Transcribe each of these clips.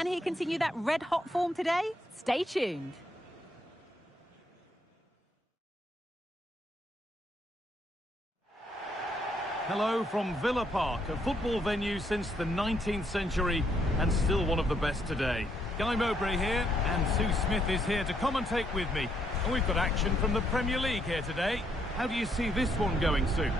Can he continue that red-hot form today? Stay tuned. Hello from Villa Park, a football venue since the 19th century and still one of the best today. Guy Mowbray here, and Sue Smith is here to commentate with me. And we've got action from the Premier League here today. How do you see this one going, Sue?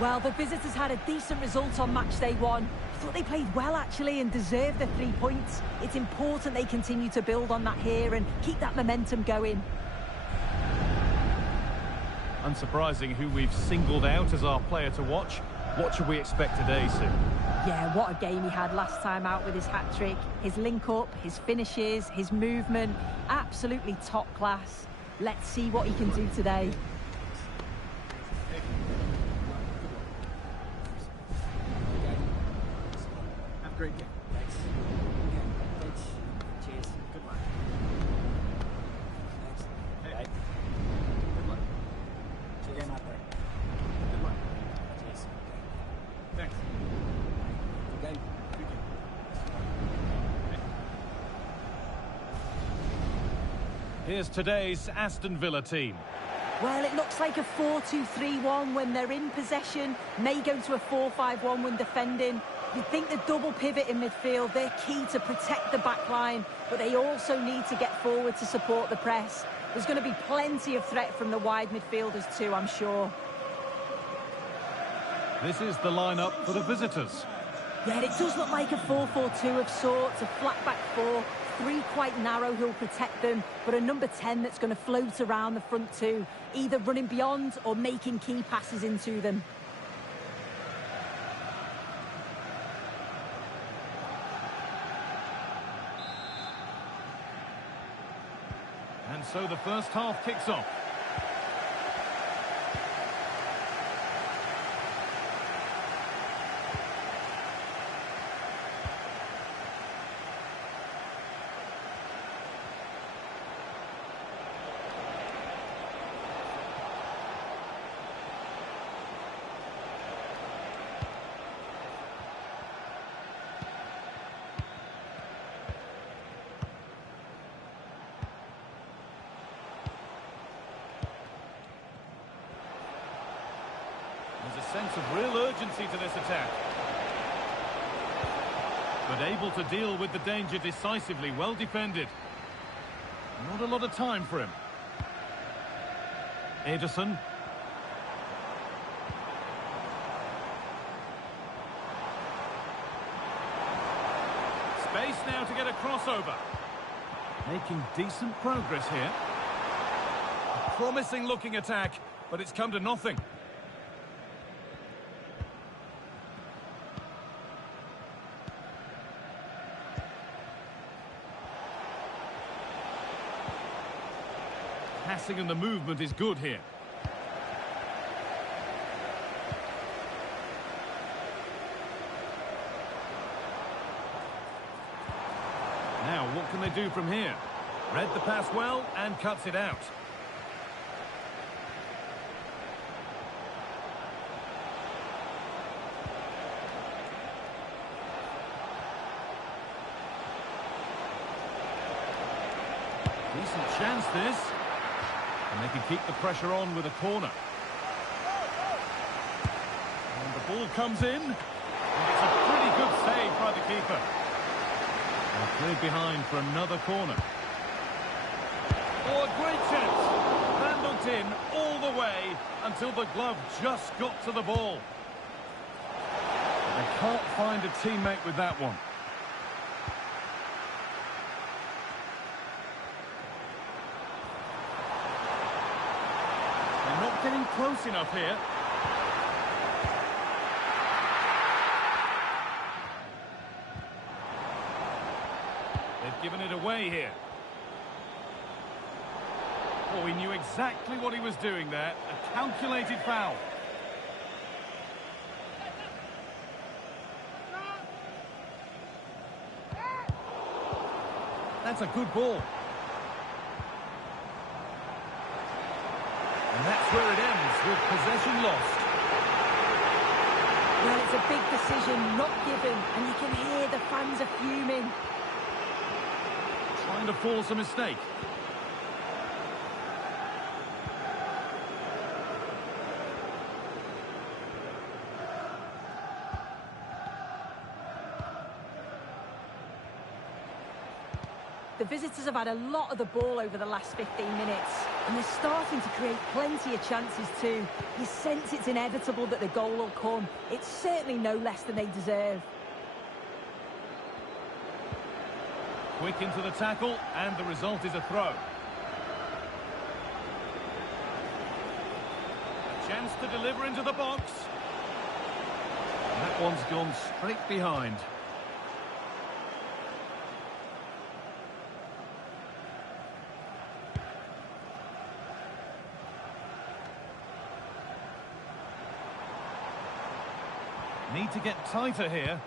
Well, the visitors had a decent result on match day one. I thought they played well, actually, and deserved the 3 points. It's important they continue to build on that here and keep that momentum going. Unsurprising who we've singled out as our player to watch. What should we expect today, Sue? Yeah, what a game he had last time out with his hat-trick. His link-up, his finishes, his movement, absolutely top class. Let's see what he can do today. Have a great game. Thanks. Thanks. Cheers. Good luck. Thanks. Hey. Good luck. Good game out there. Good luck. Cheers. Thanks. Good game. Good game. Here's today's Aston Villa team. Well, it looks like a 4-2-3-1 when they're in possession. May go to a 4-5-1 when defending. You'd think the double pivot in midfield, they're key to protect the back line, but they also need to get forward to support the press. There's going to be plenty of threat from the wide midfielders too, I'm sure. This is the lineup for the visitors. Yeah, it does look like a 4-4-2 of sorts, a flat back four. 3 quite narrow who'll protect them, but a number 10 that's going to float around the front two, either running beyond or making key passes into them. And so the first half kicks off. There's a sense of real urgency to this attack. But able to deal with the danger decisively, well defended. Not a lot of time for him. Ederson. Space now to get a crossover. Making decent progress here. A promising looking attack, but it's come to nothing. Passing and the movement is good here. Now, what can they do from here? Read the pass well and cuts it out. Decent chance this. And they can keep the pressure on with a corner. And the ball comes in. And it's a pretty good save by the keeper. And cleared behind for another corner. Oh, a great chance. Handled in all the way until the glove just got to the ball. They can't find a teammate with that one. Not getting close enough here. They've given it away here. Oh, he knew exactly what he was doing there. A calculated foul. That's a good ball. And that's where it ends, with possession lost. Well, it's a big decision, not given, and you can hear the fans are fuming. to force a mistake. The visitors have had a lot of the ball over the last 15 minutes, and they're starting to create plenty of chances too. You sense it's inevitable that the goal will come. It's certainly no less than they deserve. Quick into the tackle, and the result is a throw. A chance to deliver into the box. That one's gone straight behind. Need to get tighter here.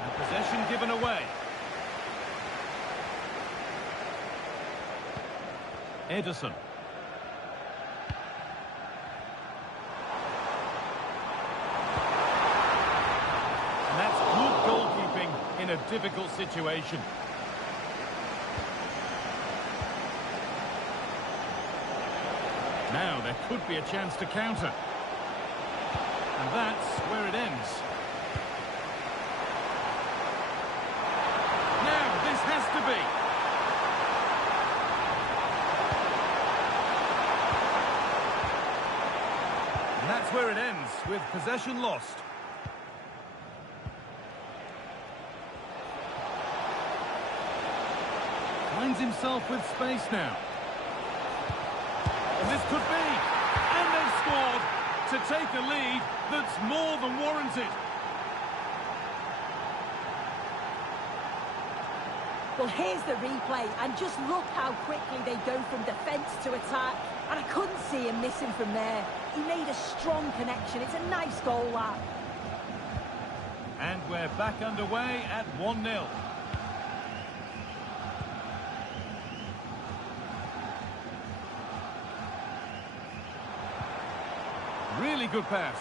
And possession given away. Edison. And that's good goalkeeping in a difficult situation. Now there could be a chance to counter. And that's where it ends. Now this has to be. And that's where it ends, with possession lost. Finds himself with space now. And this could be, and they've scored to take a lead that's more than warranted. Well, here's the replay, and just look how quickly they go from defence to attack. And I couldn't see him missing from there. He made a strong connection. It's a nice goal, that. And we're back underway at 1-0. Really good pass.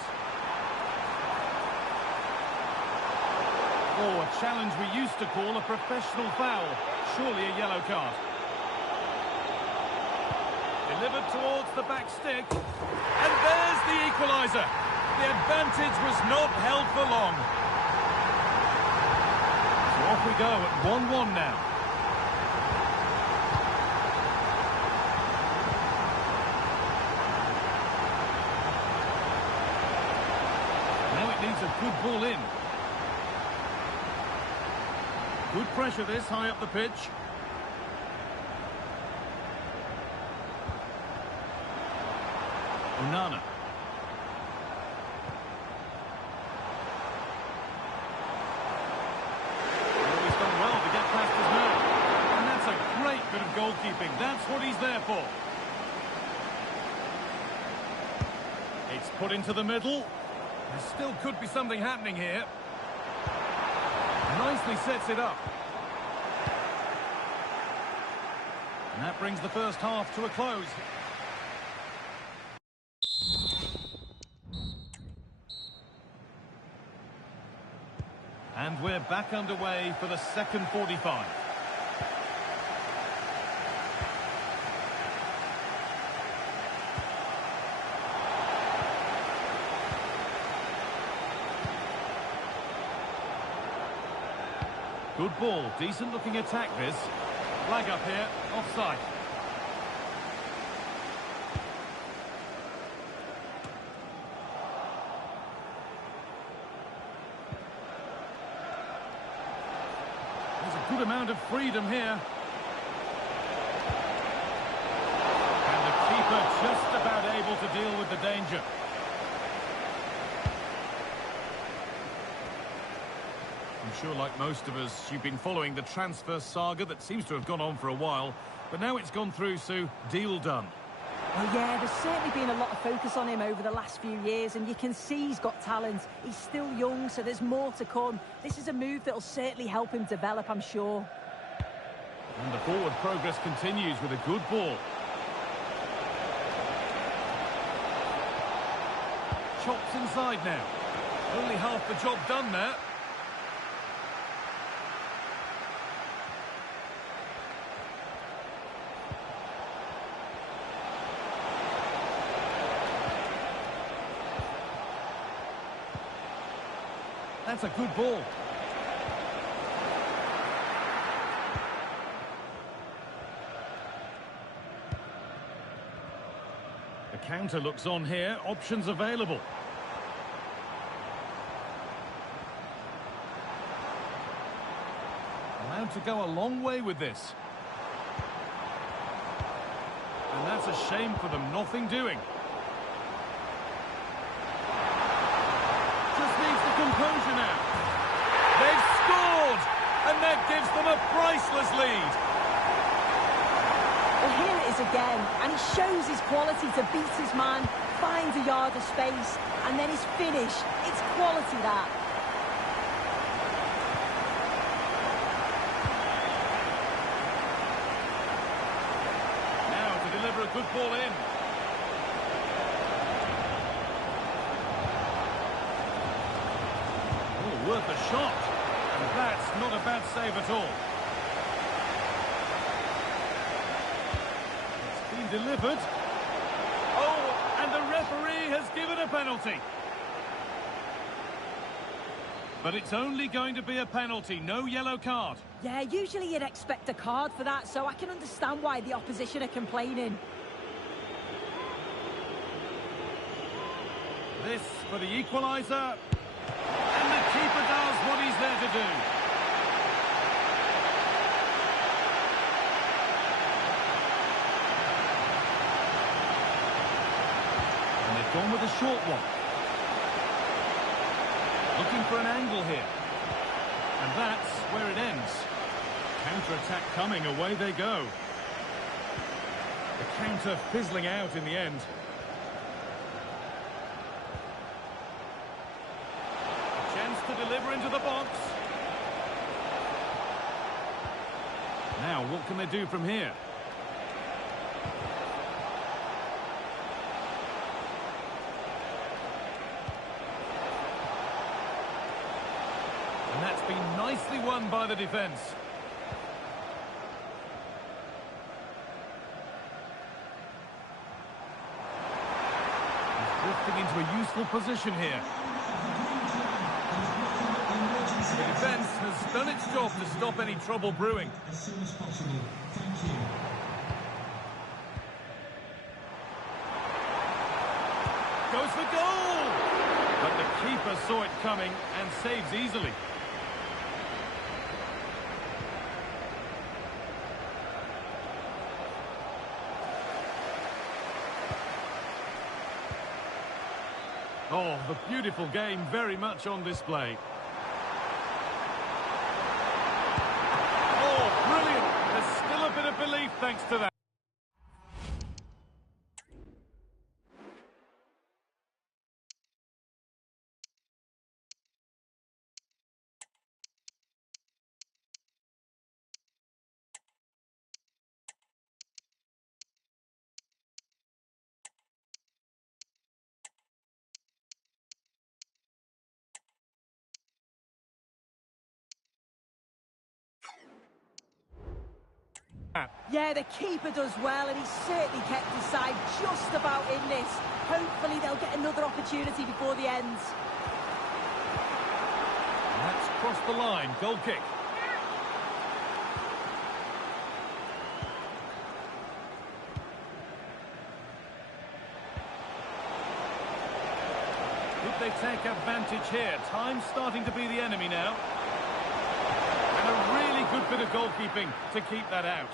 Oh, a challenge we used to call a professional foul. Surely a yellow card. Delivered towards the back stick. And there's the equaliser. The advantage was not held for long. So off we go at 1-1 now. Needs a good ball in. Good pressure this, high up the pitch. Onana. Oh, he's done well to get past his man. And that's a great bit of goalkeeping. That's what he's there for. It's put into the middle. There still could be something happening here. Nicely sets it up. And that brings the first half to a close. And we're back underway for the second 45. Good ball, decent looking attack this. Flag up here, offside. There's a good amount of freedom here. And the keeper just about able to deal with the danger. I'm sure, like most of us, you've been following the transfer saga that seems to have gone on for a while, but now it's gone through, so deal done. Well, yeah, there's certainly been a lot of focus on him over the last few years, and you can see he's got talent. He's still young, so there's more to come. This is a move that'll certainly help him develop, I'm sure. And the forward progress continues with a good ball. chops inside now. Only half the job done there. That's a good ball. The counter looks on here. Options available. Allowed to go a long way with this. And that's a shame for them. Nothing doing. Just needs the composure now. They've scored! And that gives them a priceless lead. Well, here it is again, and he shows his quality to beat his man, finds a yard of space, and then his finish. It's quality, that. Now to deliver a good ball in. Oh, worth a shot. And that's not a bad save at all. Delivered. Oh, and the referee has given a penalty. But it's only going to be a penalty, no yellow card. Yeah, usually you'd expect a card for that, so I can understand why the opposition are complaining. This for the equaliser. And the keeper does what he's there to do. Gone with a short one. Looking for an angle here. And that's where it ends. Counter-attack coming, away they go. The counter fizzling out in the end. A chance to deliver into the box. Now, what can they do from here? And that's been nicely won by the defence. He's drifting into a useful position here. The defence has done its job to stop any trouble brewing. As soon as possible. Thank you. Goes for goal! But the keeper saw it coming and saves easily. Oh, the beautiful game very much on display. Oh, brilliant! There's still a bit of belief thanks to that. Yeah, the keeper does well, and he's certainly kept his side just about in this. Hopefully they'll get another opportunity before the ends. That's crossed the line. Goal kick. Could they take advantage here? Time's starting to be the enemy now. And a really good bit of goalkeeping to keep that out.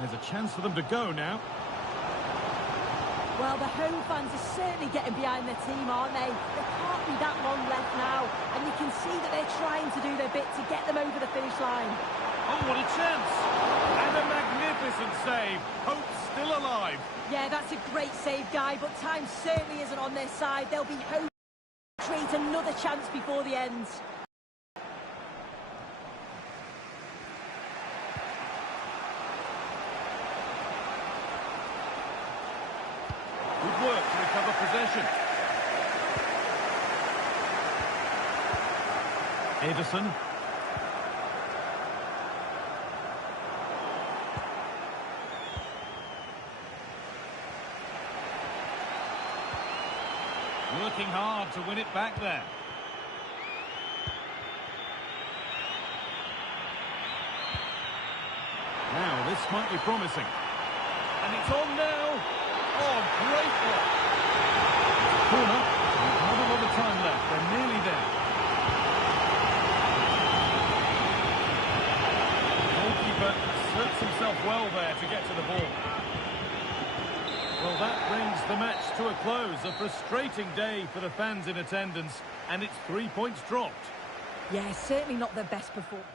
There's a chance for them to go now. Well, the home fans are certainly getting behind their team, aren't they? There can't be that long left now, and you can see that they're trying to do their bit to get them over the finish line. Oh, what a chance! And a magnificent save. Hope's still alive. Yeah, that's a great save, Guy, but time certainly isn't on their side. They'll be hoping to create another chance before the ends. good work to recover possession. Edison. Working hard to win it back there. Now, this might be promising. And it's on now. Oh, great block. Corner. Not a lot of time left. They're nearly there. Goalkeeper asserts himself well there to get to the ball. Well, that brings the match to a close. A frustrating day for the fans in attendance, and it's 3 points dropped. Yeah, certainly not their best performance.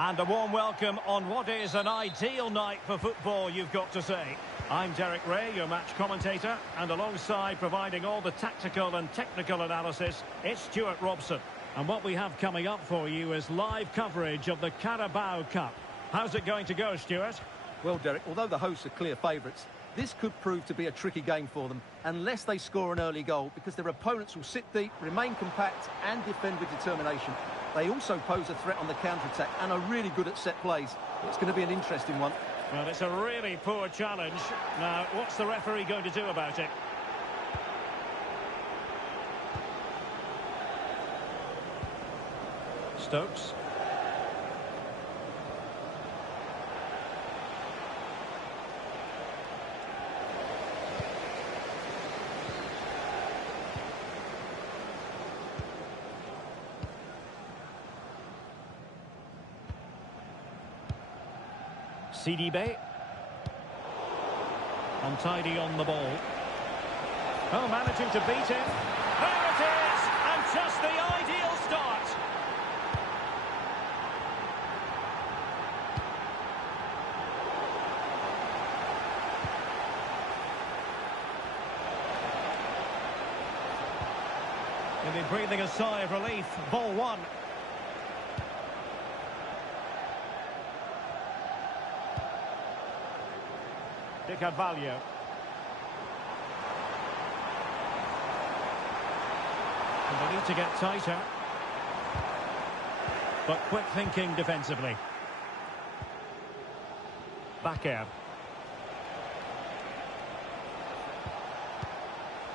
And a warm welcome on what is an ideal night for football, you've got to say. I'm Derek Ray, your match commentator, and alongside providing all the tactical and technical analysis, it's Stuart Robson. And what we have coming up for you is live coverage of the Carabao Cup. How's it going to go, Stuart? Well, Derek, although the hosts are clear favourites, this could prove to be a tricky game for them unless they score an early goal, because their opponents will sit deep, remain compact and defend with determination. They also pose a threat on the counter-attack and are really good at set plays. It's going to be an interesting one. Well, it's a really poor challenge. Now, what's the referee going to do about it? Stokes. CDB. Untidy on the ball. Oh, managing to beat him. There it is! And just the ideal start. He'll be breathing a sigh of relief. Ball one. Carvalho. And they need to get tighter. But quick thinking defensively. Bakker.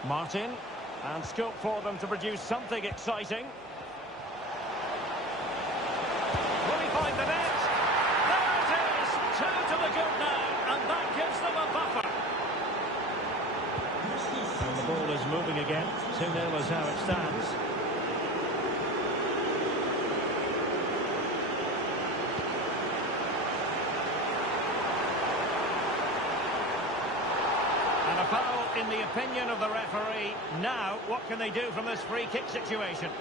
Martin. And scope for them to produce something exciting. Will he find the net? There it is! 2 to the good now. And that gives them a buffer. And the ball is moving again. 2-0 is how it stands. And a foul in the opinion of the referee. Now, what can they do from this free kick situation?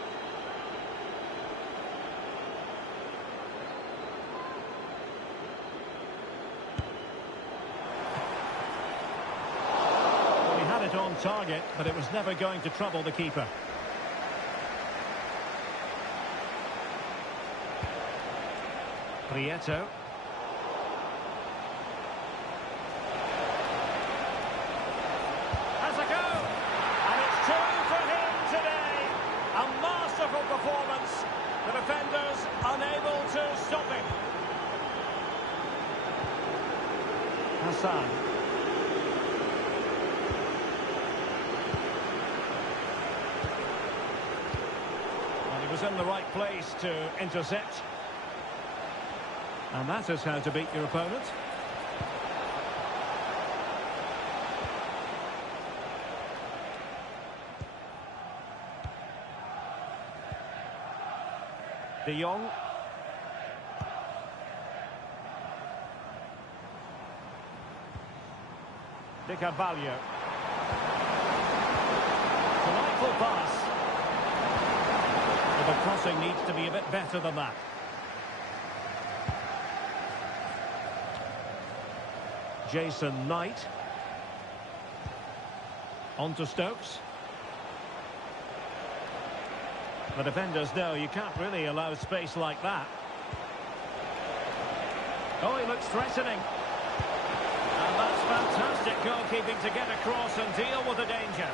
On target, but it was never going to trouble the keeper. Prieto. Has a go! And it's 2 for him today. A masterful performance. The defenders unable to stop him. Hassan. Was in the right place to intercept. And that is how to beat your opponent. De Jong. Carvalho. Delightful pass. The crossing needs to be a bit better than that. Jason Knight. On to Stokes. The defenders know you can't really allow space like that. Oh, he looks threatening. And that's fantastic goalkeeping to get across and deal with the danger.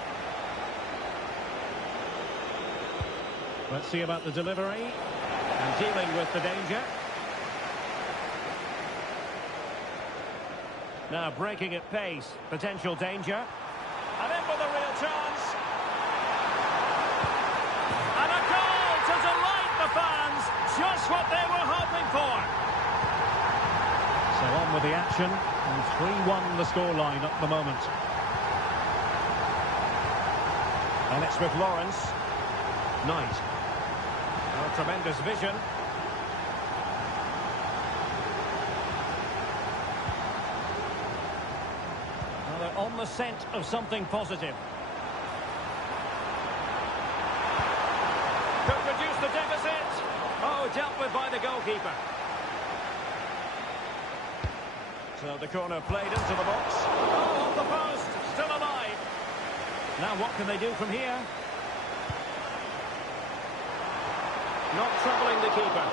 Let's see about the delivery and dealing with the danger. Now breaking at pace, potential danger. And in with a real chance. And a goal to delight the fans. Just what they were hoping for. So on with the action. And 3-1 the scoreline at the moment. And it's with Lawrence. Knight. Oh, tremendous vision. Well, they're on the scent of something positive. Could reduce the deficit. Oh, dealt with by the goalkeeper. So the corner played into the box. Oh, off the post, still alive. Now what can they do from here? Not troubling the keeper.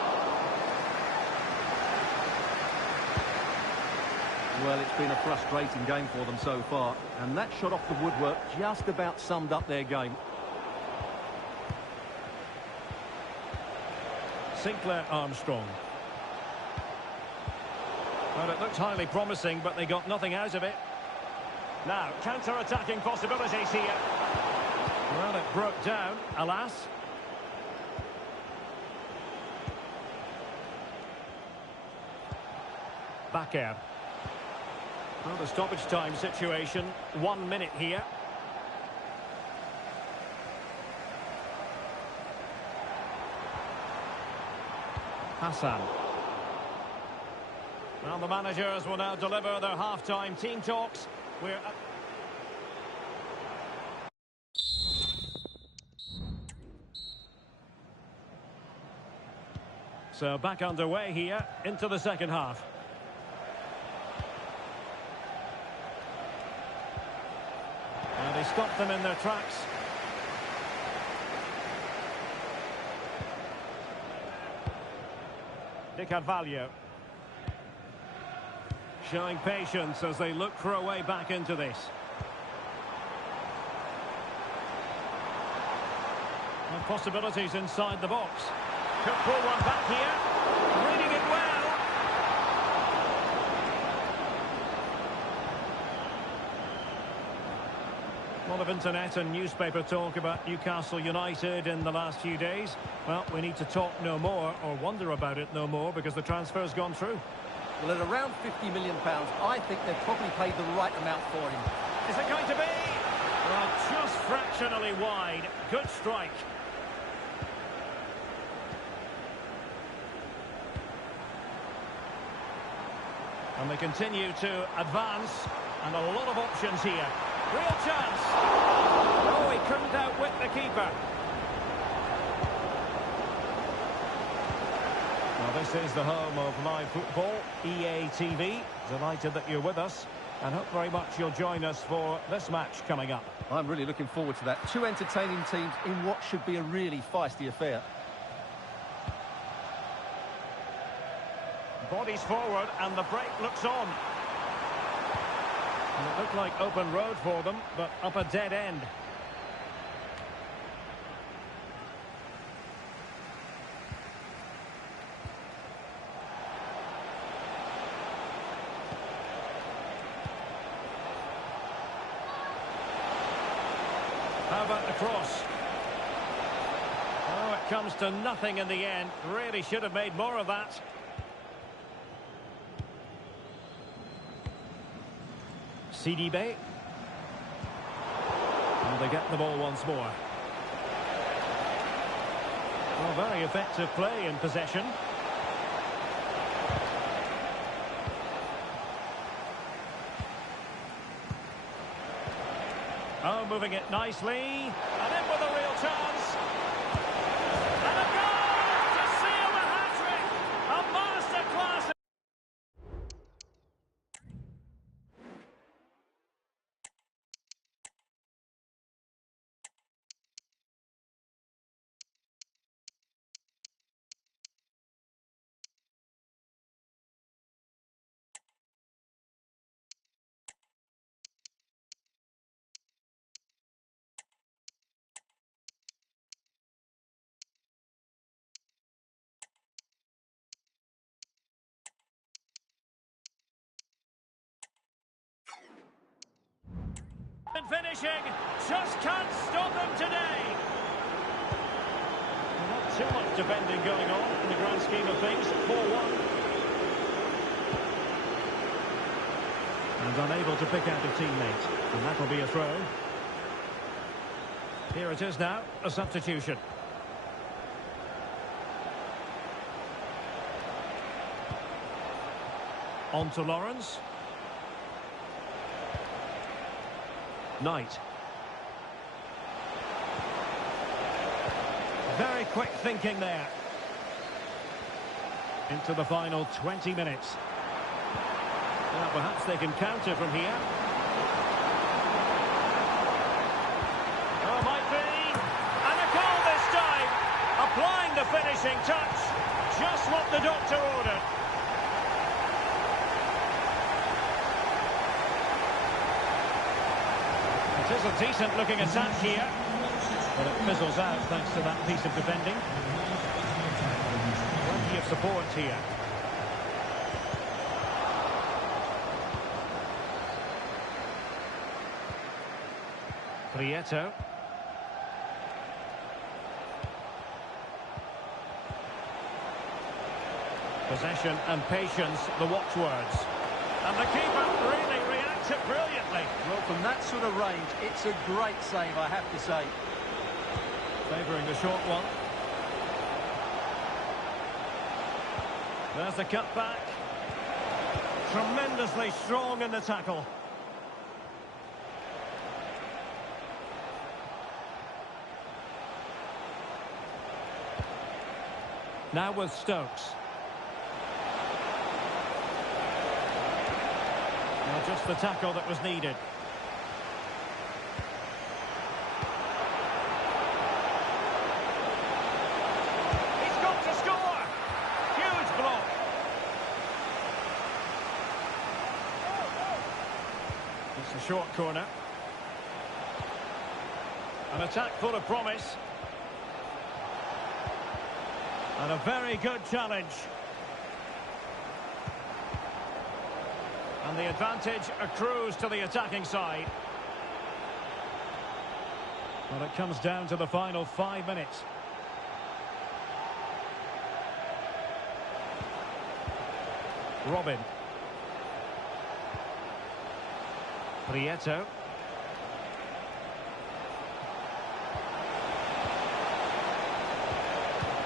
Well, it's been a frustrating game for them so far, and that shot off the woodwork just about summed up their game. Sinclair Armstrong. Well, it looked highly promising, but they got nothing out of it. Now, counter-attacking possibilities here. Well, it broke down, alas. Bakker. Well, the stoppage time situation, 1 minute here. Hassan. Well, the managers will now deliver their half-time team talks. We're so back underway here into the second half. And they stopped them in their tracks. De Carvalho. Showing patience as they look for a way back into this. And possibilities inside the box. Could pull one back here. Reading it well. A lot of internet and newspaper talk about Newcastle United in the last few days. Well, we need to talk no more or wonder about it no more because the transfer's gone through. Well, at around £50 million, I think they've probably paid the right amount for him. Is it going to be? Well, just fractionally wide. Good strike. And they continue to advance. And a lot of options here. Real chance. Oh, he couldn't outwit the keeper. Well, this is the home of live football, EA TV. Delighted that you're with us, and hope very much you'll join us for this match coming up. I'm really looking forward to that. Two entertaining teams in what should be a really feisty affair. Bodies forward, and the break looks on. And it looked like open road for them, but up a dead end. How about the cross? Oh, it comes to nothing in the end. Really should have made more of that. CDB. And they get the ball once more. Well, very effective play in possession. Oh, moving it nicely. And in with a real chance. And a goal to seal the hat-trick. A masterclass. And finishing, just can't stop them today. Not too much defending going on in the grand scheme of things. 4-1. And unable to pick out a teammate. And that will be a throw. Here it is now, a substitution. On to Lawrence. Knight. Very quick thinking there. Into the final 20 minutes. Well, perhaps they can counter from here. Oh, might be. And a goal this time. Applying the finishing touch. Just what the doctor ordered. It is a decent-looking attack here. But it fizzles out thanks to that piece of defending. Plenty of support here. Prieto. Possession and patience, the watchwords. And the keeper really reacts it brilliantly. Well, from that sort of range, it's a great save, I have to say. Favouring the short one. There's the cutback. Tremendously strong in the tackle. Now with Stokes. Well, just the tackle that was needed. He's got to score! Huge block. It's a short corner. An attack full of promise. And a very good challenge. And the advantage accrues to the attacking side. Well, it comes down to the final 5 minutes. Robin. Prieto.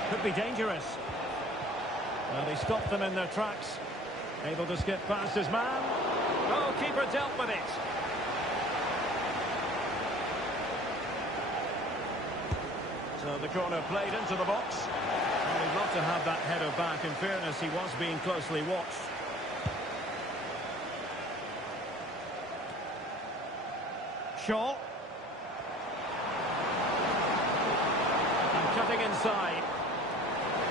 Could be dangerous. Well, they stopped them in their tracks. Able to skip past his man. Oh, keeper dealt with it. So the corner played into the box. Well, he'd love to have that header back. In fairness, he was being closely watched. Shaw. And cutting inside.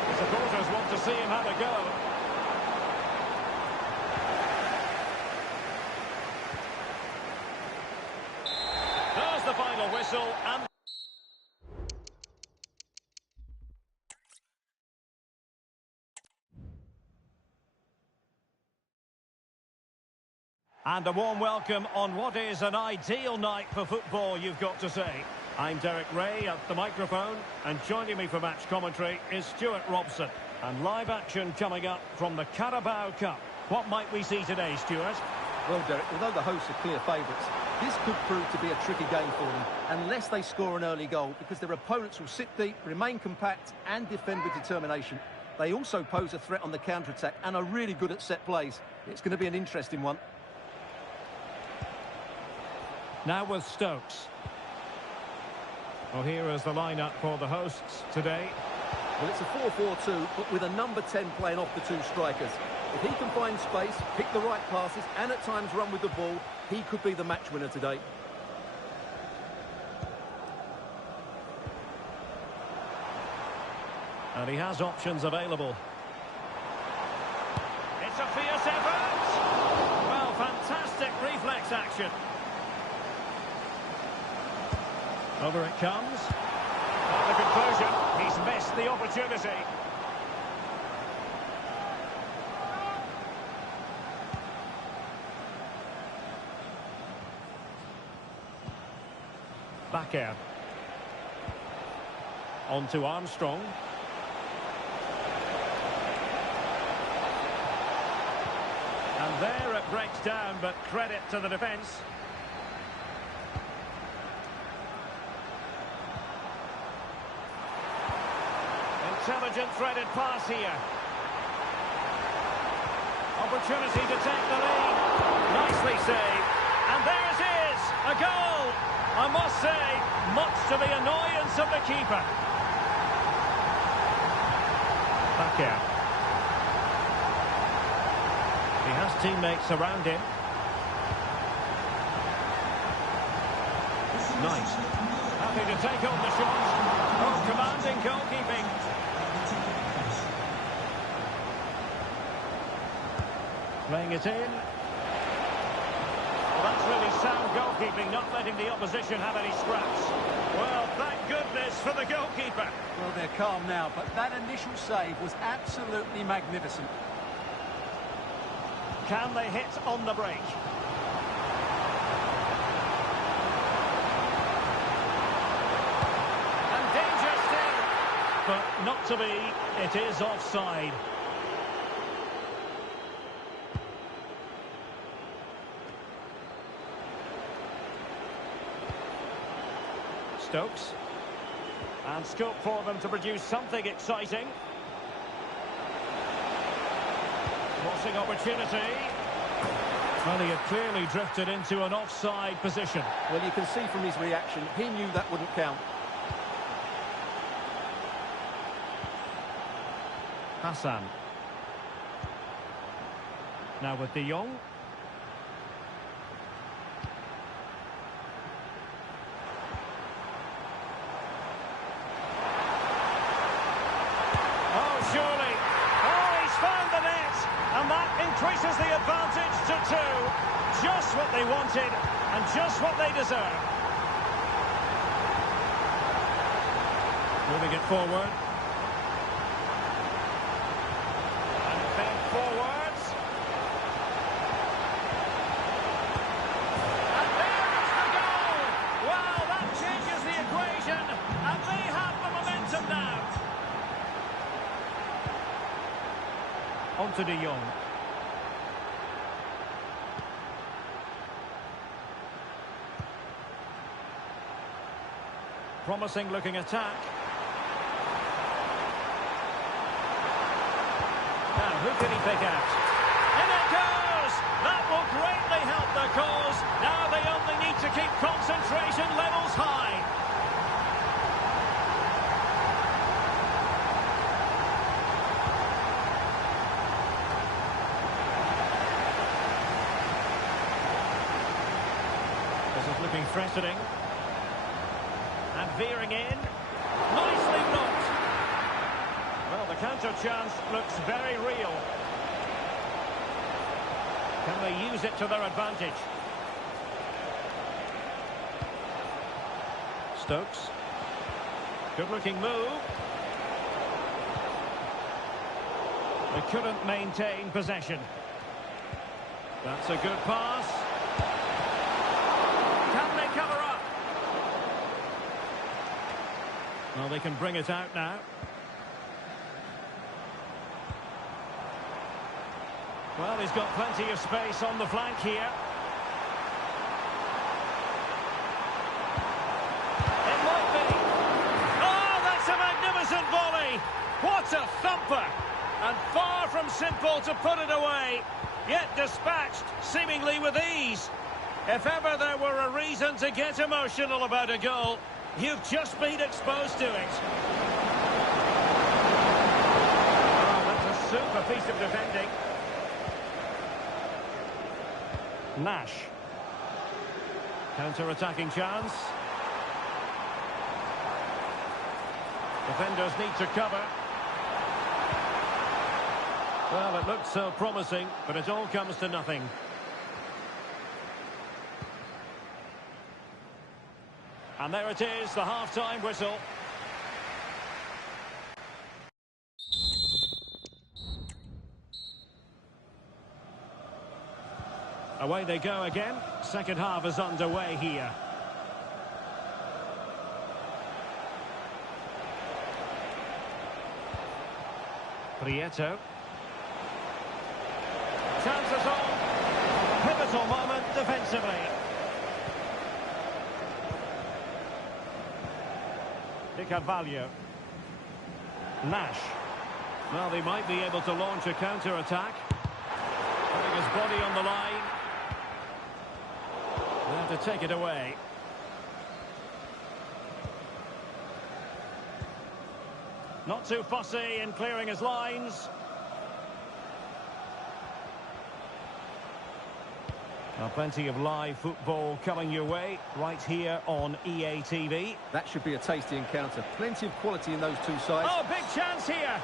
The supporters want to see him have a go. There's the final whistle and a warm welcome on what is an ideal night for football, you've got to say. I'm Derek Ray at the microphone, and joining me for match commentary is Stuart Robson. And live action coming up from the Carabao Cup. What might we see today, Stuart? Well, Derek, although the hosts are clear favourites, this could prove to be a tricky game for them, unless they score an early goal, because their opponents will sit deep, remain compact and defend with determination. They also pose a threat on the counter-attack and are really good at set plays. It's going to be an interesting one. Now with Stokes. Well, here is the lineup for the hosts today. Well, it's a 4-4-2, but with a number 10 playing off the two strikers. If he can find space, pick the right passes, and at times run with the ball, he could be the match winner today. And he has options available. It's a fierce effort! Well, fantastic reflex action. Over it comes. At the conclusion, he's missed the opportunity. Back air. On to Armstrong. And there it breaks down, but credit to the defence. Intelligent threaded pass here. Opportunity to take the lead. Nicely saved. And there it is, a goal. I must say, much to the annoyance of the keeper. Back here. He has Has teammates around him. Nice. Happy to take on the shot. Oh, commanding goalkeeping. Playing it in. Well, that's really sound goalkeeping, not letting the opposition have any scraps. Well, thank goodness for the goalkeeper. Well, they're calm now, but that initial save was absolutely magnificent. Can they hit on the break? And danger still. But not to be. It is offside. Stokes. And scope for them to produce something exciting. Crossing opportunity. Well, he had clearly drifted into an offside position. Well, you can see from his reaction, he knew that wouldn't count. Hassan. Now with De Jong. Oh, surely. Oh, he's found the net. And that increases the advantage to 2. Just what they wanted and just what they deserve. Moving it forward. And then forwards. And there is the goal. Well, that changes the equation. And they have the momentum now. On to De Jong. Promising looking attack. Now, who can he pick out? In it goes! That will greatly help their cause. Now they only need to keep concentration levels high. This is looking threatening. And veering in. Nicely blocked. Well, the counter chance looks very real. Can they use it to their advantage? Stokes. Good-looking move. They couldn't maintain possession. That's a good pass. Can they cover up? Well, they can bring it out now. Well, he's got plenty of space on the flank here. It might be. Oh, that's a magnificent volley. What a thumper. And far from simple to put it away. Yet dispatched, seemingly with ease. If ever there were a reason to get emotional about a goal, you've just been exposed to it. Oh, that's a super piece of defending. Nash. Counter-attacking chance. Defenders need to cover. Well, it looked so promising, but it all comes to nothing. And there it is, the half-time whistle. Away they go again. Second half is underway here. Prieto. Chances on. Pivotal moment defensively. Di Carvalho. Nash. Well, they might be able to launch a counter-attack. Putting his body on the line. There to take it away. Not too fussy in clearing his lines. Plenty of live football coming your way right here on EA TV. That should be a tasty encounter. Plenty of quality in those two sides. Oh, big chance here.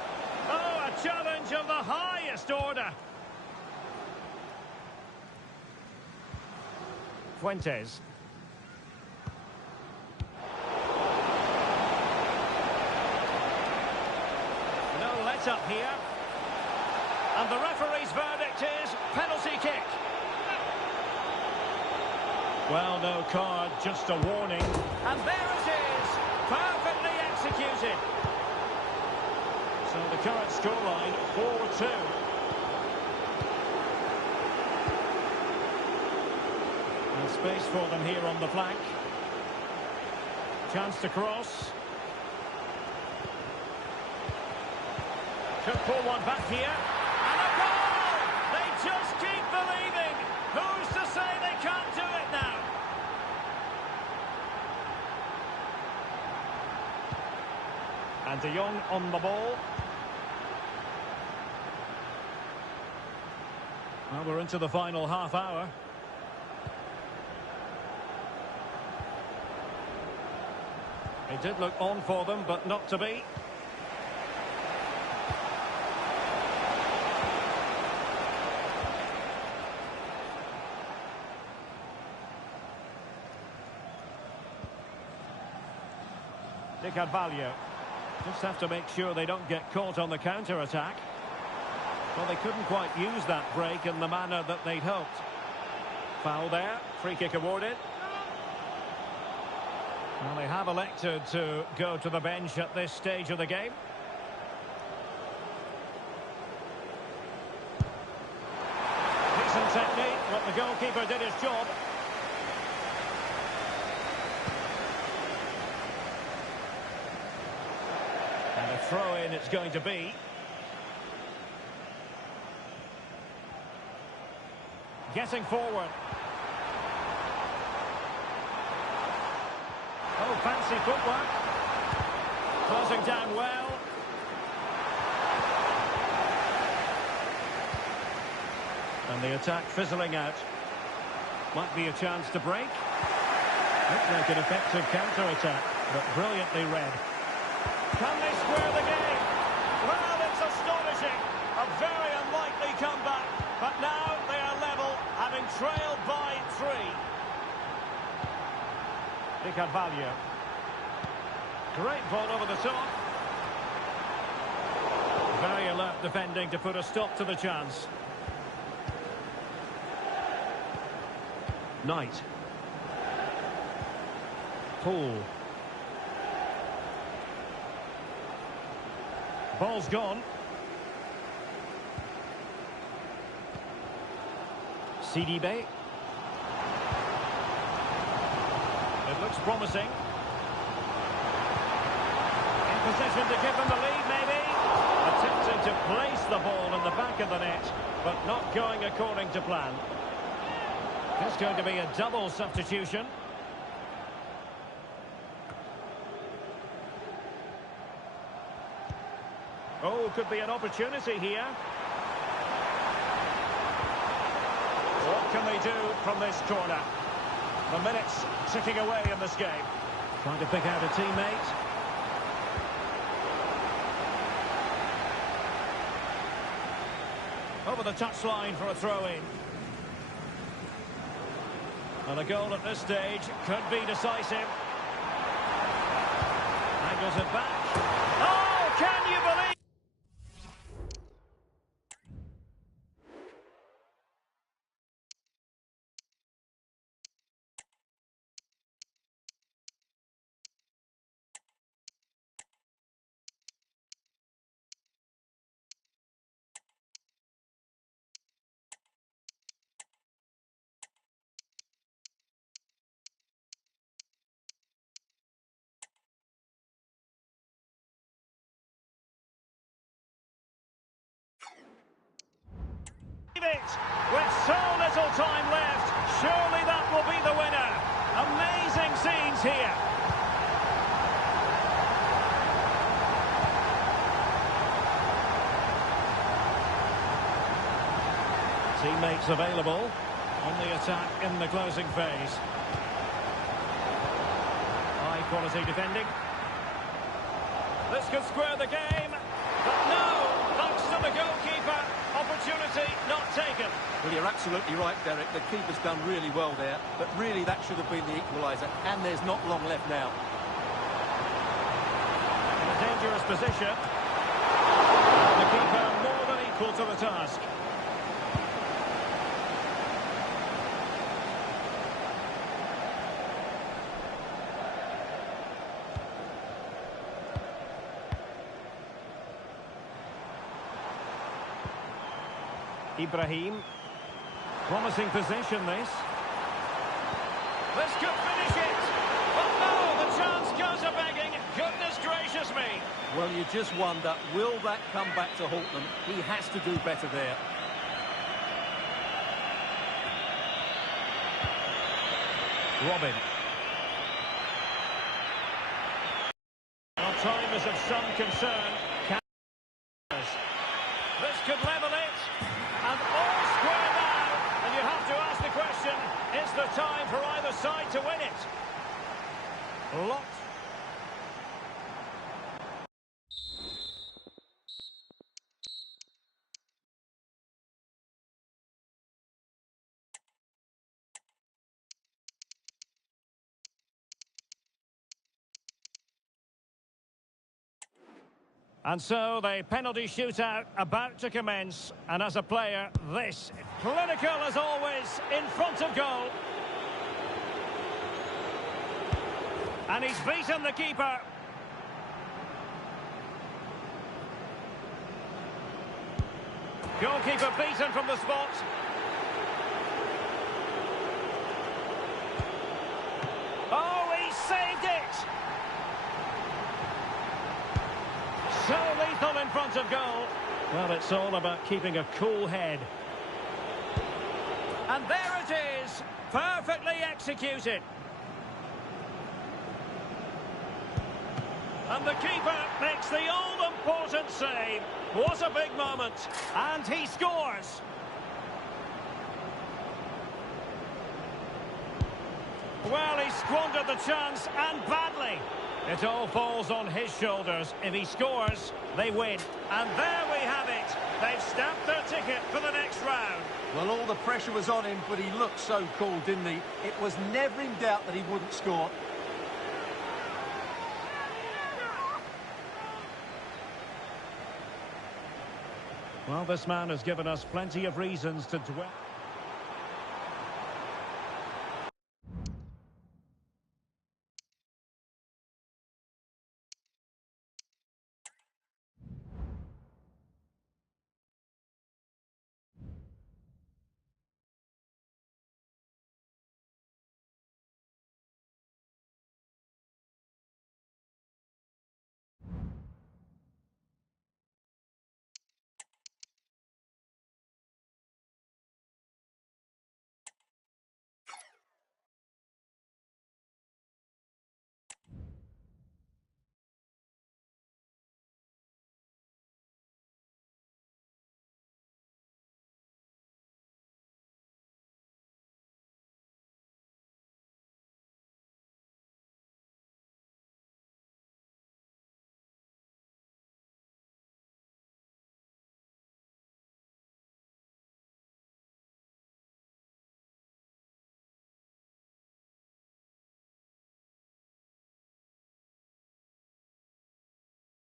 Oh, a challenge of the highest order. Fuentes. No let up here. And the referee's verdict is penalty kick. Well, no card, just a warning. And there it is, perfectly executed. So the current scoreline, 4-2. And space for them here on the flank. Chance to cross. Could pull one back here. And a goal! They just keep believing. Who's to say they can't do it now? And De Jong on the ball. Well, we're into the final half hour. It did look on for them, but not to be. Carvalho. Just have to make sure they don't get caught on the counter-attack. Well, they couldn't quite use that break in the manner that they'd hoped. Foul there. Free kick awarded. Well, they have elected to go to the bench at this stage of the game. Decent technique, but the goalkeeper did his job. And a throw-in it's going to be. Getting forward. Oh, fancy footwork. Closing down well. And the attack fizzling out. Might be a chance to break. Looked like an effective counter-attack, but brilliantly read. Can they square the game? Well, it's astonishing. A very unlikely comeback. But now they are level, having trailed by 3. Carvalho. Great ball over the top. Very alert defending to put a stop to the chance. Knight. Poole. Ball's gone. CDB. It looks promising. In position to give them the lead, maybe. Attempting to place the ball in the back of the net, but not going according to plan. It's going to be a double substitution. Oh, could be an opportunity here. What can they do from this corner? The minutes ticking away in this game. Trying to pick out a teammate. Over the touchline for a throw-in. And a goal at this stage could be decisive. Angles it back. Oh, can you believe? With so little time left, surely that will be the winner. Amazing scenes here. Teammates available. on the attack in the closing phase. High quality defending. This could square the game, but no, thanks to the goalkeeper. Opportunity not taken. Well, you're absolutely right, Derek. The keeper's done really well there, but really that should have been the equaliser, and there's not long left now. In a dangerous position. The keeper more than equal to the task. Ibrahim. Promising position, this. This could finish it. But no, the chance goes a-begging. Goodness gracious me. Well, you just wonder, will that come back to haunt them? He has to do better there. Robin. Well, time is of some concern. This could level it. And all square now. And you have to ask the question, is there time for either side to win it? Locked. And so the penalty shootout about to commence. And as a player, this, clinical as always, in front of goal. And he's beaten the keeper. Goalkeeper beaten from the spot. Oh, he saved it! So lethal in front of goal. Well, it's all about keeping a cool head. And there it is, perfectly executed. And the keeper makes the all-important save. What a big moment. And he scores. Well, he squandered the chance, and badly. It all falls on his shoulders. If he scores, they win. And there we have it. They've stamped their ticket for the next round. Well, all the pressure was on him, but he looked so cool, didn't he? It was never in doubt that he wouldn't score. Well, this man has given us plenty of reasons to dwell.